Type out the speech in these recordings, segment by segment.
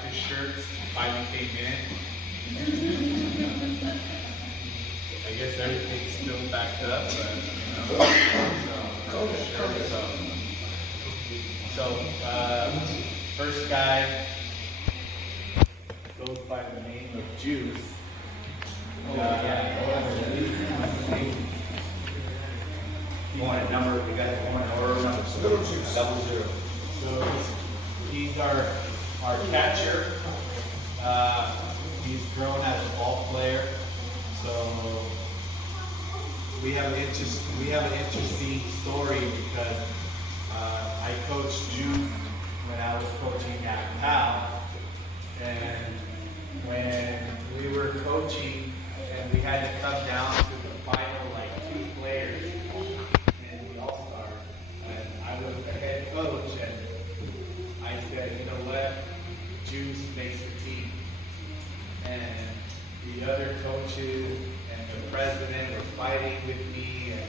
practice shirts finally came in. I guess everything's still backed up, but first guy goes by the name of Juice. You want a number? We got one order number. Little Juice. 00. So he's our catcher. He's grown as a ball player. So we have an interesting story because I coached Jude when I was coaching at PAL, and when we were coaching and we had to come down to the final, like 2 players in the All-Star, and I was the head coach, and I said, you know what, Juice makes the team. And the other coaches and the president were fighting with me, and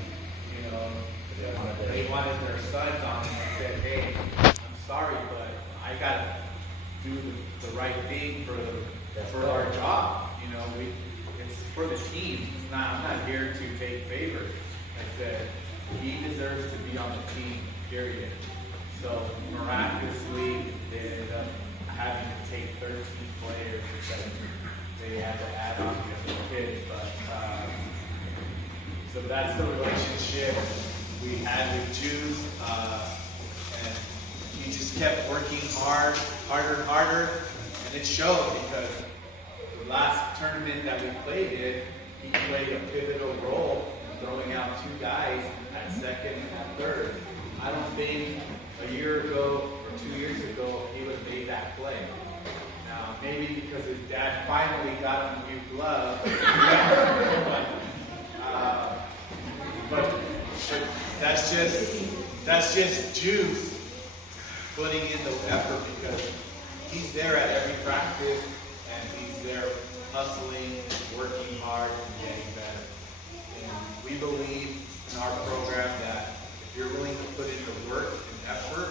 they wanted their sons on it. I said, hey, I'm sorry, but I gotta do the right thing for our job. It's for the team. I'm not here to take favors. I said he deserves to be on the team, period. So miraculously, they ended up having to take 13 players because they had to add on the other kids. But so that's the relationship we had with Juice, and he just kept working harder, and it showed because the last tournament that we played in, he played a pivotal role, throwing out 2 guys at second and third. I don't think a year ago or 2 years ago he would have made that play. Now maybe because his dad finally got him a new glove, but that's just Juice putting in the effort because he's there at every practice and he's there hustling, working hard, and getting better. And we believe in our program that if you're willing to put in the work and effort,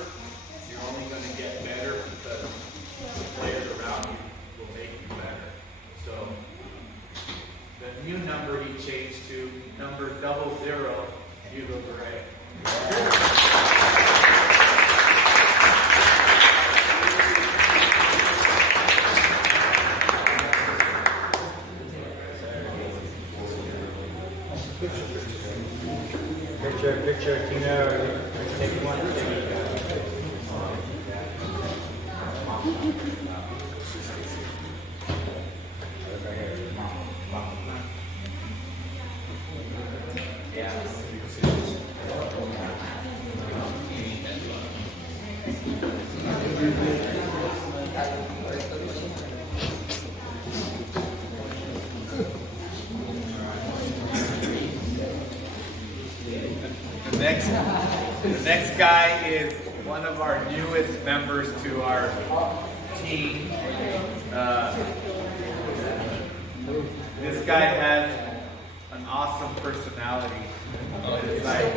you're only going to get better because the players around you will make you better. So the new number he changed to number 00, Hugo Gray. Picture, Tina, take one. The next guy is one of our newest members to our team. This guy has an awesome personality. It's like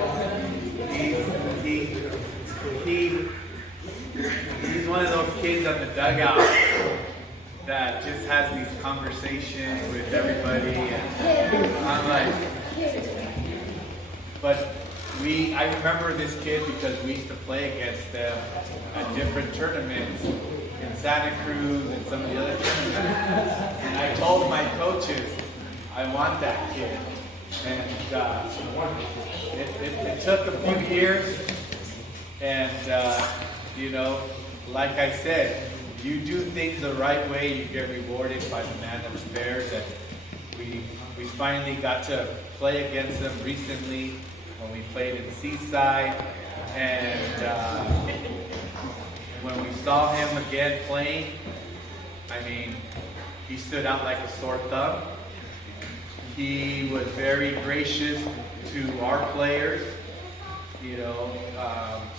he's one of those kids on the dugout that just has these conversations with everybody, and I'm like, but I remember this kid because we used to play against them at different tournaments in Santa Cruz and some of the other tournaments. And I told my coaches, I want that kid. And it took a few years. And, like I said, you do things the right way, you get rewarded by the man upstairs. And we finally got to play against them recently when we played in Seaside, and when we saw him again playing, I mean, he stood out like a sore thumb. He was very gracious to our players,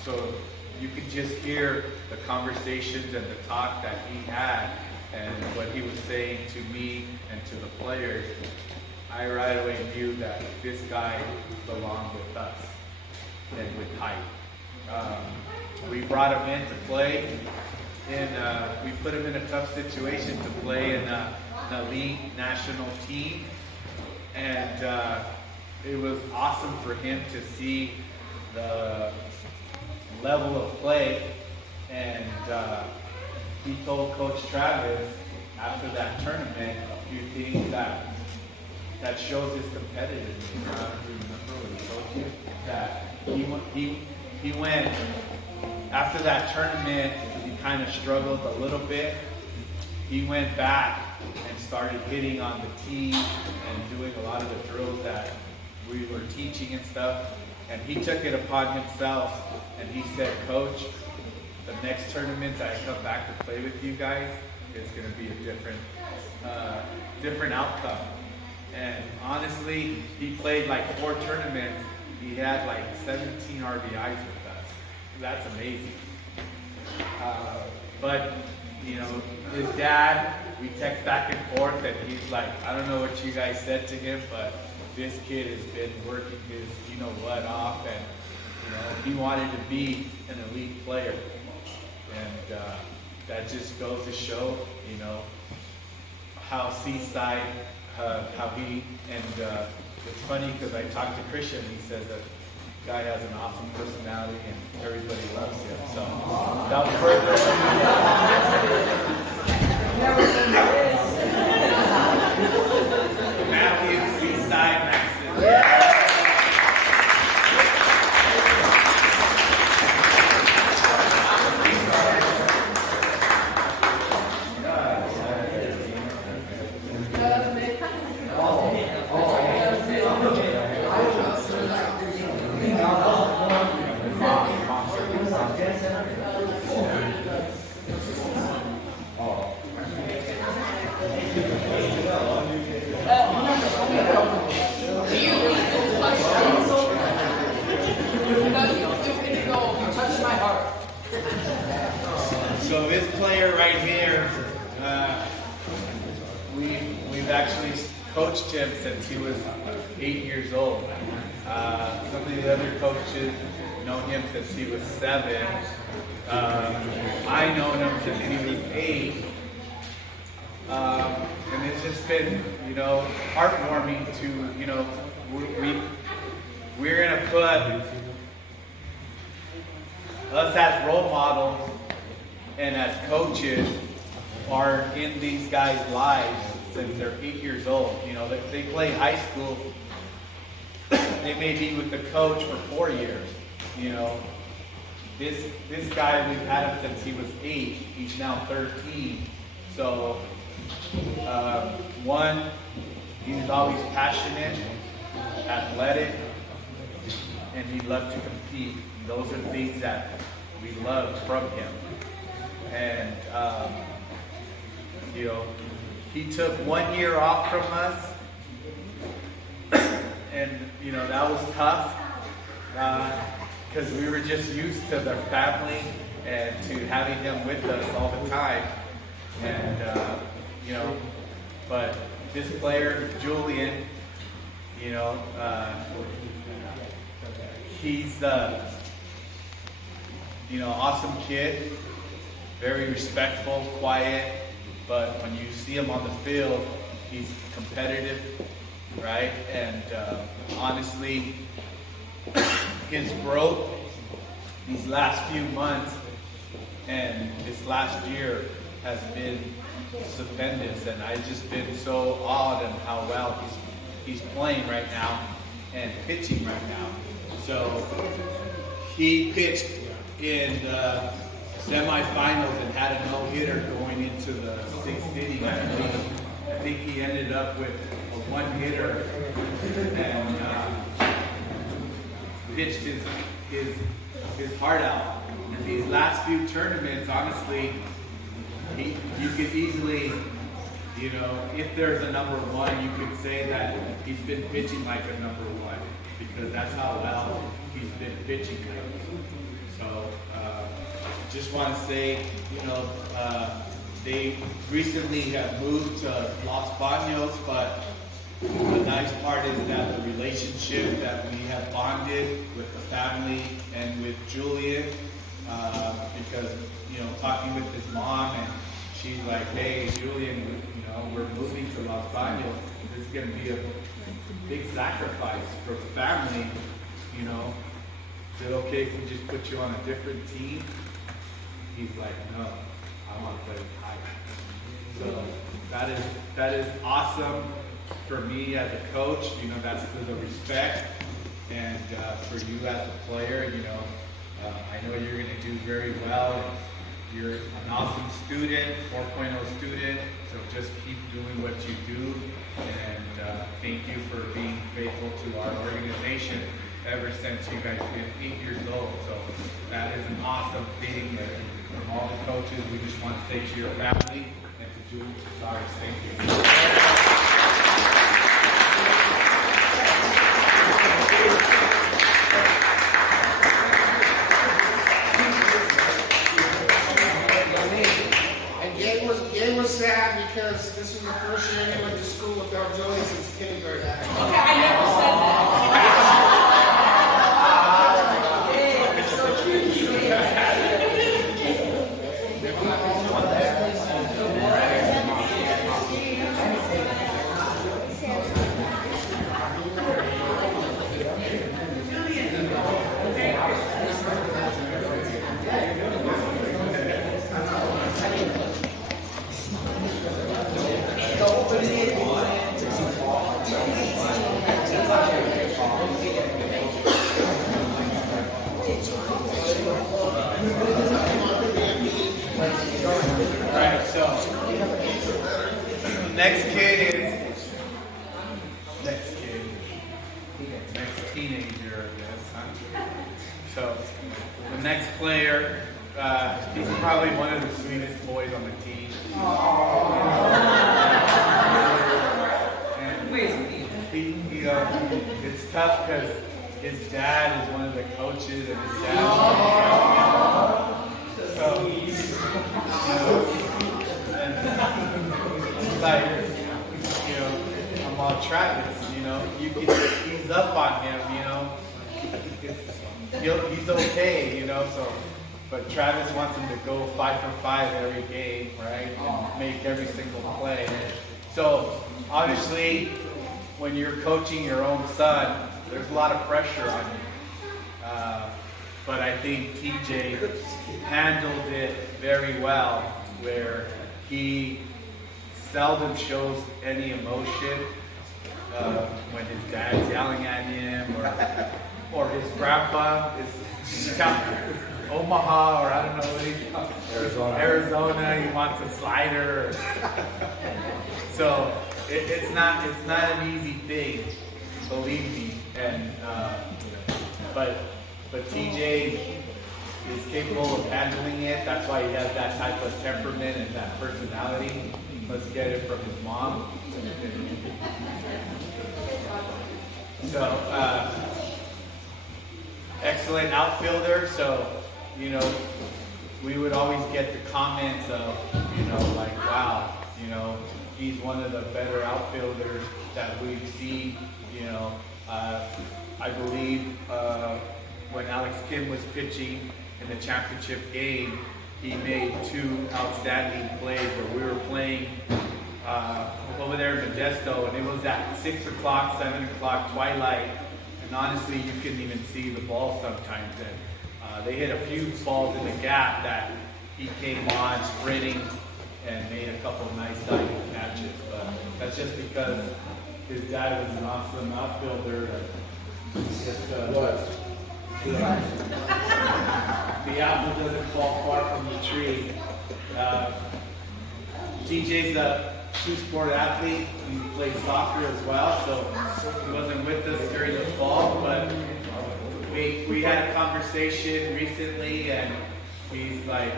so you could just hear the conversations and the talk that he had and what he was saying to me and to the players. I right away knew that this guy belonged with us and with height. We brought him in to play, we put him in a tough situation to play in an elite national team, and it was awesome for him to see the level of play. And he told Coach Travis after that tournament a few things that shows his competitiveness. I don't know if you remember what he told you, that he went after that tournament. He kind of struggled a little bit. He went back and started hitting on the tee and doing a lot of the drills that we were teaching and stuff. And he took it upon himself, and he said, "Coach, the next tournament that I come back to play with you guys, it's going to be a different outcome." And honestly, he played like 4 tournaments. He had like 17 RBIs with us. That's amazing. But you know, his dad, we text back and forth, and he's like, "I don't know what you guys said to him, but this kid has been working his, you know what, off, and you know, he wanted to be an elite player." And that just goes to show, you know, how Seaside, how he, and it's funny because I talked to Christian, he says that guy has an awesome personality and everybody loves him. So without further ado, Matthew Seaside Maxson. So this player right here, we've actually coached him since he was 8 years old. Some of the other coaches know him since he was 7. I know him since he was 8. And it's just been, you know, heartwarming to, you know, we're gonna put us as role models and as coaches are in these guys' lives since they're 8 years old. You know, they play high school. They may be with the coach for 4 years. You know, this guy, we've had him since he was 8. He's now 13. So, one, he's always passionate, athletic, and he loved to compete. Those are things that we loved from him. And, you know, he took 1 year off from us, and, you know, that was tough, because we were just used to their family and to having him with us all the time. And, you know, but this player, Julian, you know, he's you know, awesome kid, very respectful, quiet, but when you see him on the field, he's competitive, right? And honestly, his growth these last few months and this last year has been stupendous, and I've just been so awed at how well he's playing right now and pitching right now. So he pitched in the semifinals and had a no-hitter going into the 6th inning. I think he ended up with a 1-hitter and pitched his heart out. In these last few tournaments, honestly, you could easily, you know, if there's a number 1, you could say that he's been pitching like a number 1, because that's how well he's been pitching. So, just want to say, you know, they recently have moved to Los Baños, but the nice part is that the relationship that we have bonded with the family and with Julian, because, talking with his mom, and she's like, hey, Julian, we're moving to Los Baños. This is going to be a big sacrifice for the family, Is it okay if we just put you on a different team? He's like, no, I want to play with Tiger. So that is awesome for me as a coach. That's for the respect, and for you as a player. I know you're going to do very well. You're an awesome student, 4.0 student. So just keep doing what you do, and thank you for being faithful to our organization ever since you guys been 8 years old. So that is an awesome thing. From all the coaches, we just want to say to your family and to Julie, sorry, thank you. Gabe was sad because this was the first year he went to school without Joey since kindergarten. Okay, I never said that. Right, so next teenager, I guess, huh? So the next player, he's probably one of the sweetest boys on the team. And it's tough because his dad is one of the coaches, and his dad. So, it's like, I'm all Travis, you can ease up on him, he's okay, so, but Travis wants him to go 5 for 5 every game, right, and make every single play. So, obviously, when you're coaching your own son, there's a lot of pressure on you. But I think TJ handles it very well, where he seldom shows any emotion when his dad's yelling at him, or his grandpa is Omaha, or I don't know what he's called, Arizona. He wants a slider. So it's not an easy thing, believe me. And but TJ is capable of handling it. That's why he has that type of temperament and that personality. Let's get it from his mom. So, excellent outfielder. So, we would always get the comments of, like, wow, he's one of the better outfielders that we've seen. I believe when Alex Kim was pitching in the championship game, he made 2 outstanding plays where we were playing over there in Modesto, and it was at 6 o'clock, 7 o'clock twilight, and honestly, you couldn't even see the ball sometimes. And they hit a few balls in the gap that he came on sprinting and made a couple of nice diving catches. But that's just because his dad was an awesome outfielder. The apple doesn't fall far from the tree. TJ's a 2-sport athlete. He plays soccer as well, so he wasn't with us during the fall, but we had a conversation recently, and he's like,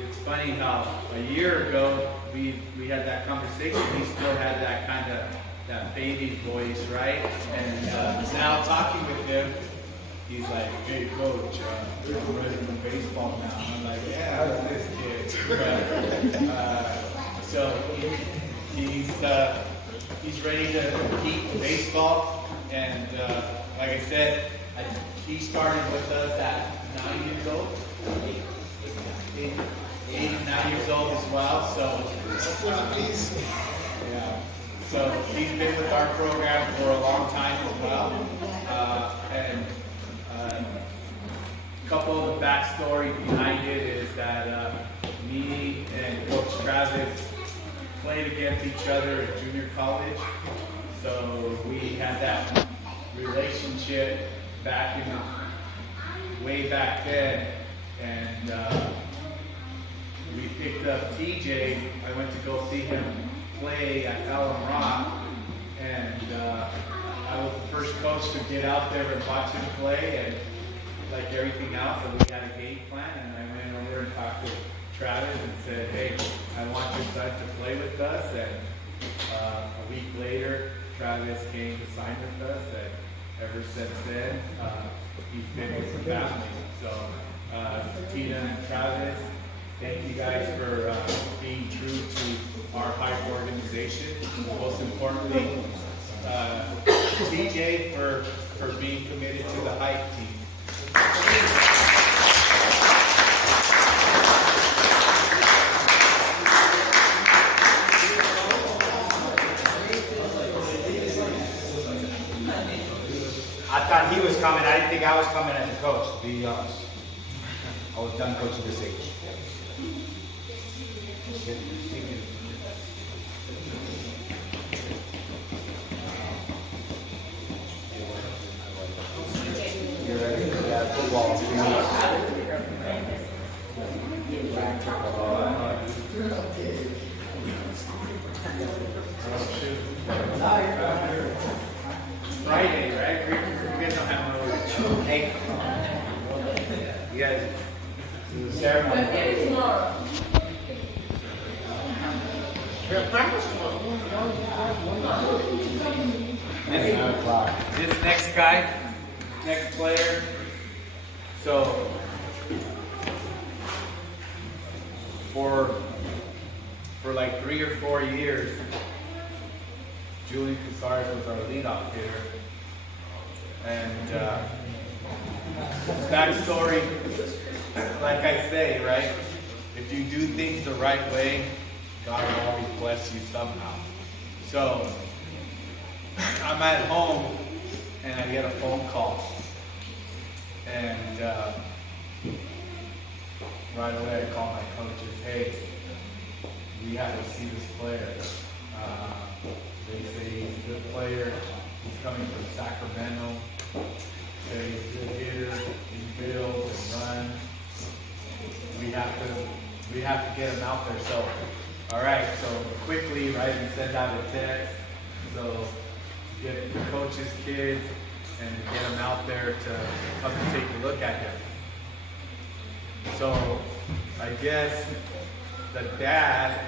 it's funny how a year ago we had that conversation. He still had that kind of that baby voice, right? And now talking with him, he's like, hey coach, I'm ready for baseball now. And I'm like, yeah, I love this kid. So he's ready to compete in baseball. And like I said, he started with us at 9 years old. 8 and 9 years old as well. So, yeah. So he's been with our program for a long time as well. And a couple of the backstory behind it is that me and Coach Travis played against each other in junior college. So we had that relationship way back then. And we picked up TJ. I went to go see him play at Allen Rock, and I was the first coach to get out there and watch him play, and like everything else, and we had a game plan, and I went over and talked to Travis and said, hey, I want your son to play with us, and a week later, Travis came to sign with us, and ever since then, he's been with the family. So, Tina and Travis, thank you guys for being true to our Hype organization. Most importantly, TJ for being committed to the Hype team. I thought he was coming. I didn't think I was coming as a coach, to be honest. I was done coaching this age. You ready? Yeah, football. Friday, right? You guys don't have no. Hey, you guys, this is a ceremony. This next guy, next player. So for like 3 or 4 years, Julian Casares was our leadoff hitter. And backstory, like I say, right? If you do things the right way, God will always bless you somehow. So I'm at home and I get a phone call. And right away I call my coaches, hey, we have to see this player. They say he's a good player. He's coming from Sacramento. Say he's a good hitter. He builds and runs. We have to get him out there. So, all right. So quickly, right? We send out a text. So get the coach's kids and get them out there to come and take a look at him. So I guess the dad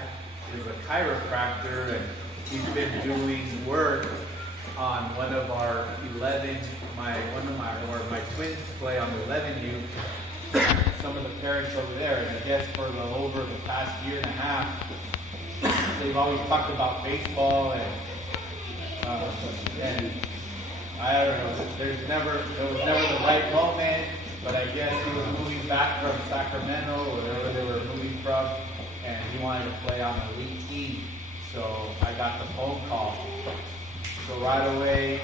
is a chiropractor and he's been doing work on one of our 11, my twins play on the 11U. Some of the parents over there, and I guess for over the past year and a half, they've always talked about baseball and I don't know. There was never the right moment, but I guess he was moving back from Sacramento or wherever they were moving from, and he wanted to play on the elite team. So I got the phone call. So right away,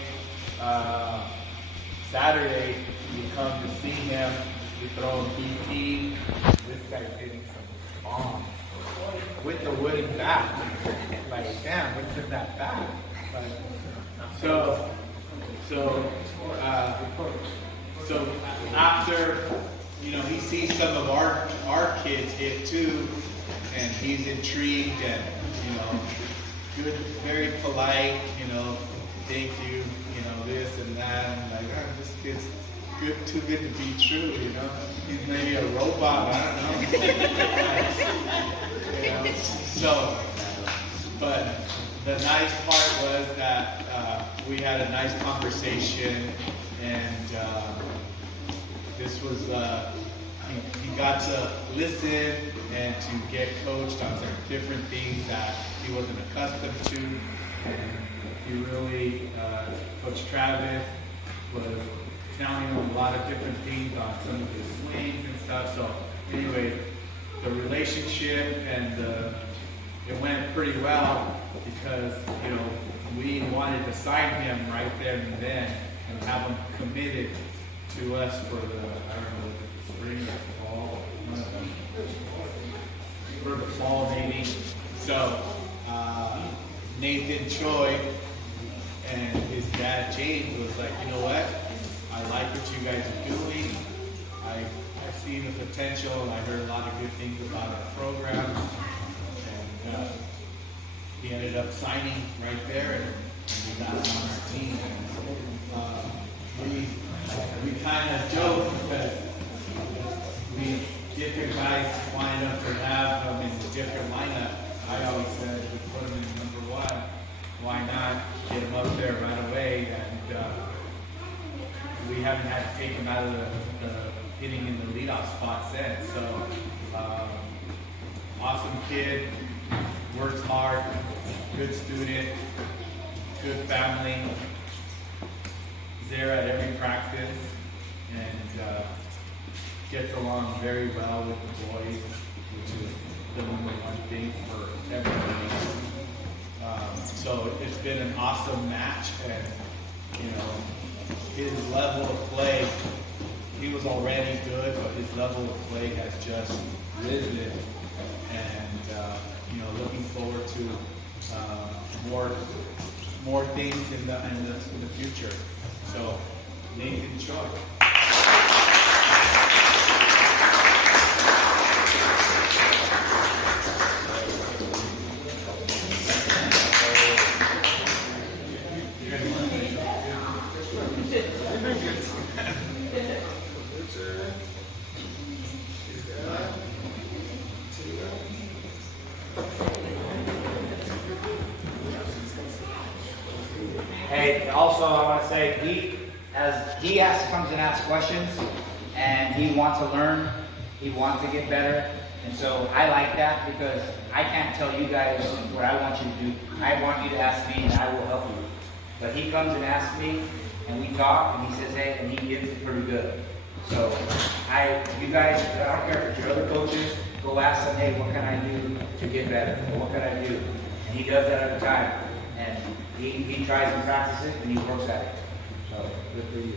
Saturday, we come to see him. We throw him BP. This guy's hitting some bombs with the wooden bat. Like, damn, what's in that bat? So after, he sees some of our kids hit too, and he's intrigued and, good, very polite, thank you, this and that. I'm like, this kid's too good to be true, He's maybe a robot, I don't know. So, but the nice part was that we had a nice conversation, and this was, he got to listen and to get coached on some different things that he wasn't accustomed to. And he really, Coach Travis was counting on a lot of different things on some of his swings and stuff. So anyway, the relationship and it went pretty well because, you know, we wanted to sign him right there and then and have him committed to us for the, I don't know, the spring or fall, one of them, for the fall maybe. So Nathan Choi and his dad James was like, you know what? I like what you guys are doing. I've seen the potential, and I heard a lot of good things about our program. And he ended up signing right there, and we got him on our team. We kind of joke because we different guys wanted us to have them in a different lineup. I always said we put them in number one. Why not get them up there right away? And we haven't had to take him out of the hitting in the leadoff spot since. So, awesome kid, works hard, good student, good family. He's there at every practice and gets along very well with the boys, which is the number one thing for everybody. So it's been an awesome match, and you know, his level of play, he was already good, but his level of play has just risen, and you know, looking forward to more things in the future. So Nathan Choi. Hey, also I want to say he has to come and ask questions, and he wants to learn, he wants to get better, and so I like that because I can't tell you guys what I want you to do. I want you to ask me, and I will help you. But he comes and asks me, and we talk, and he says, hey, and he gets it pretty good. So you guys, I don't care if you're other coaches, go ask them, hey, what can I do to get better? What can I do? And he does that every time. And he tries and practices and he works at it. So good for you.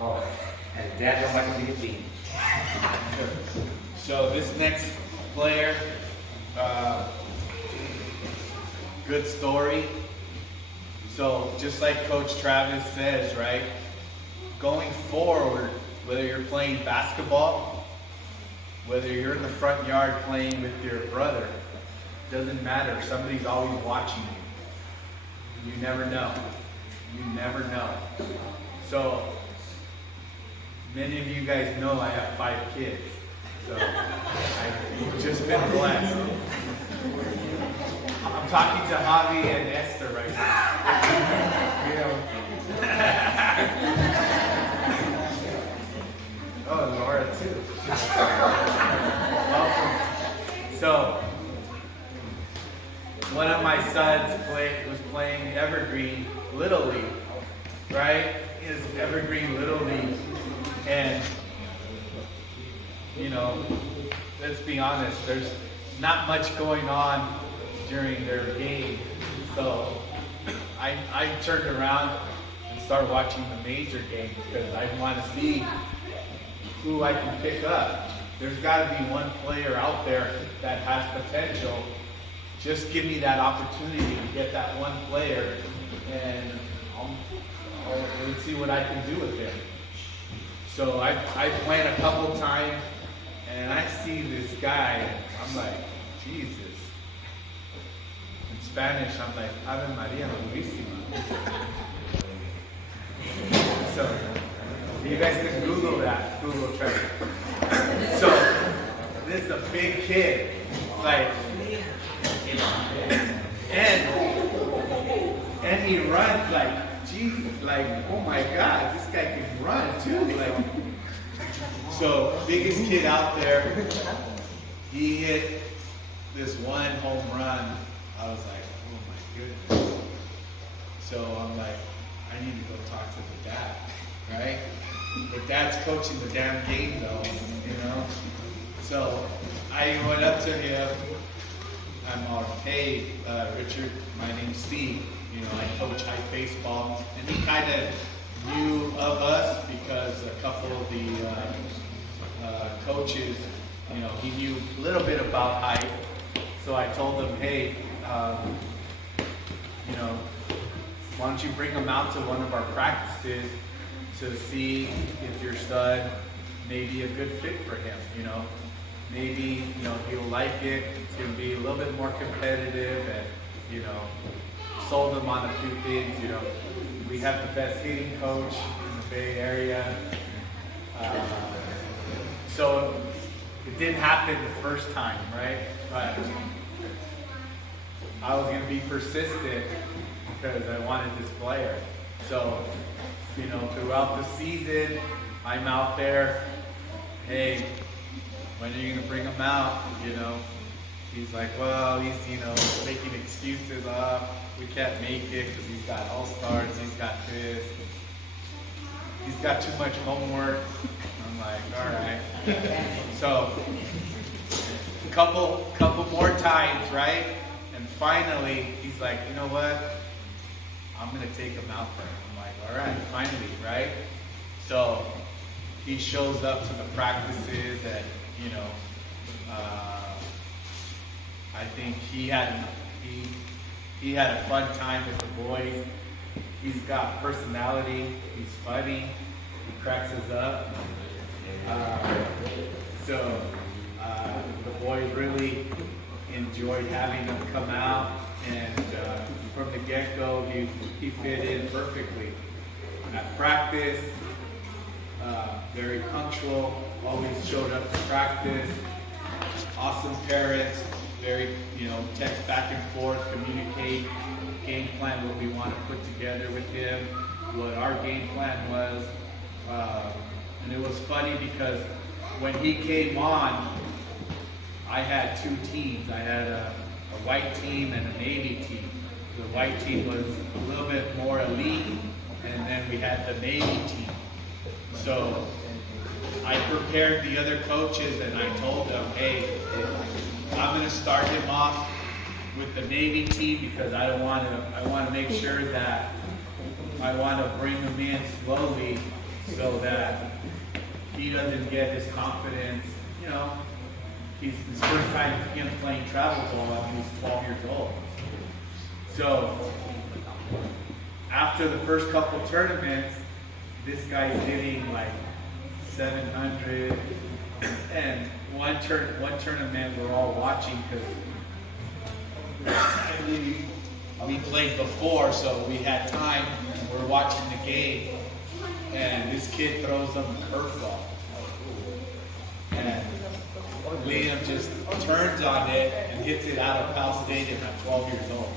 Oh, and dad don't like to be a team. So this next player, good story. So just like Coach Travis says, right? Going forward, whether you're playing basketball, whether you're in the front yard playing with your brother, doesn't matter. Somebody's always watching you. You never know. You never know. So many of you guys know I have 5 kids. So I've just been blessed. I'm talking to Javi and Esther right now. You know. Oh, Laura too. Welcome. So one of my sons was playing Evergreen Little League, right? Is Evergreen Little League, and you know, let's be honest, there's not much going on during their game. So I turned around and started watching the major games because I want to see who I can pick up. There's got to be one player out there that has potential. Just give me that opportunity to get that one player, and I'll see what I can do with him. So I played a couple times, and I see this guy, and I'm like, Jesus. In Spanish, I'm like, Ave Maria Purísima. So you guys can Google that, Google Trevor. So this is a big kid, like, and he runs like, Jesus, like, oh my God, this guy can run too, like. So biggest kid out there, he hit this one home run. I was like, oh my goodness. So I'm like, I need to go talk to the dad, right? The dad's coaching the damn game though, you know? So I went up to him. I'm all, hey, Richard, my name's Steve. You know, I coach high baseball. And he kind of knew of us because a couple of the coaches, you know, he knew a little bit about height. So I told him, hey, you know, why don't you bring him out to one of our practices to see if your son may be a good fit for him, you know? Maybe, you know, he'll like it. It's going to be a little bit more competitive and, you know, sold him on a few things, you know. We have the best hitting coach in the Bay Area. So it didn't happen the first time, right? But I was going to be persistent because I wanted this player. So, you know, throughout the season, I'm out there, hey, when are you going to bring him out, you know? He's like, well, he's, you know, making excuses. We can't make it because he's got all-stars, he's got this. He's got too much homework. I'm like, all right. So, a couple more times, right? And finally, he's like, you know what? I'm going to take him out for him. I'm like, all right, finally, right? So, he shows up to the practices and, you know, I think he had a fun time with the boys. He's got personality. He's funny. He cracks us up. So the boys really enjoyed having him come out, and from the get-go, he fit in perfectly. At practice, very punctual. Always showed up to practice. Awesome parents. Very, you know, text back and forth, communicate, game plan what we want to put together with him, what our game plan was. And it was funny because when he came on, I had two teams. I had a white team and a Navy team. The white team was a little bit more elite, and then we had the Navy team. So I prepared the other coaches and I told them, hey, I'm going to start him off with the Navy team because I want to make sure that I want to bring him in slowly so that he doesn't get his confidence. You know, he's his first time him playing travel ball when he's 12 years old. So after the first couple tournaments, this guy's hitting like 700, and one tournament we're all watching because we played before, so we had time, and we're watching the game, and this kid throws him a curveball, and Liam just turns on it and hits it out of Pal Stadium at 12 years old.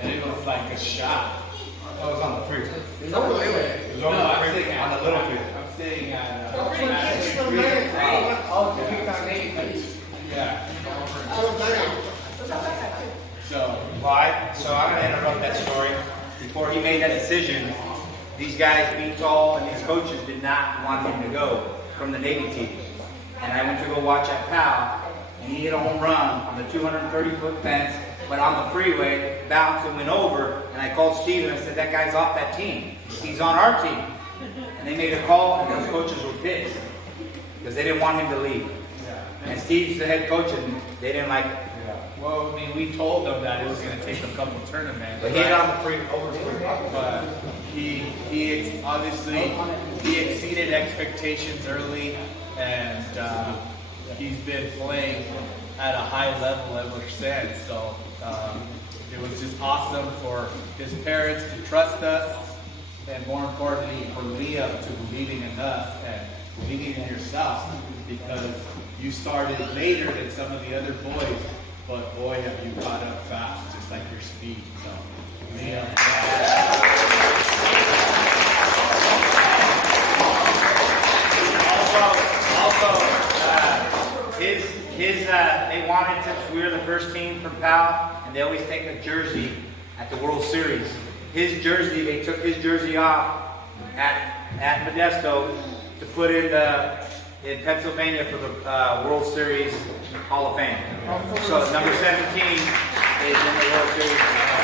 And it was like a shot. Oh, it was on the free. It was on the freeway. It was No, on I'm the saying on the little field. I'm saying at Don't bring kids from there. Oh, the big time Navy. yeah. Go down. So So I'm going to interrupt that story. Before he made that decision, these guys, being tall, and these coaches did not want him to go from the Navy team. And I went to go watch at Pal, and he hit a home run on the 230-foot fence, but on the freeway, bounced and went over. And I called Steve and I said, that guy's off that team. He's on our team. And they made a call, and those coaches were pissed because they didn't want him to leave. And Steve's the head coach, and they didn't like it. well, I mean, we told them that it was going to take a couple tournaments. But he hit on the free over the free. But he obviously he exceeded expectations early, and he's been playing at a high level ever since. So it was just awesome for his parents to trust us, and more importantly for Liam to believing in us and believing in yourself, because you started later than some of the other boys, but boy, have you caught up fast, just like your speed. So Liam. They wanted, since we were the first team from Pal, and they always take a jersey at the World Series. his jersey, they took his jersey off at Modesto to put in Pennsylvania for the World Series Hall of Fame. So number 17 is in the World Series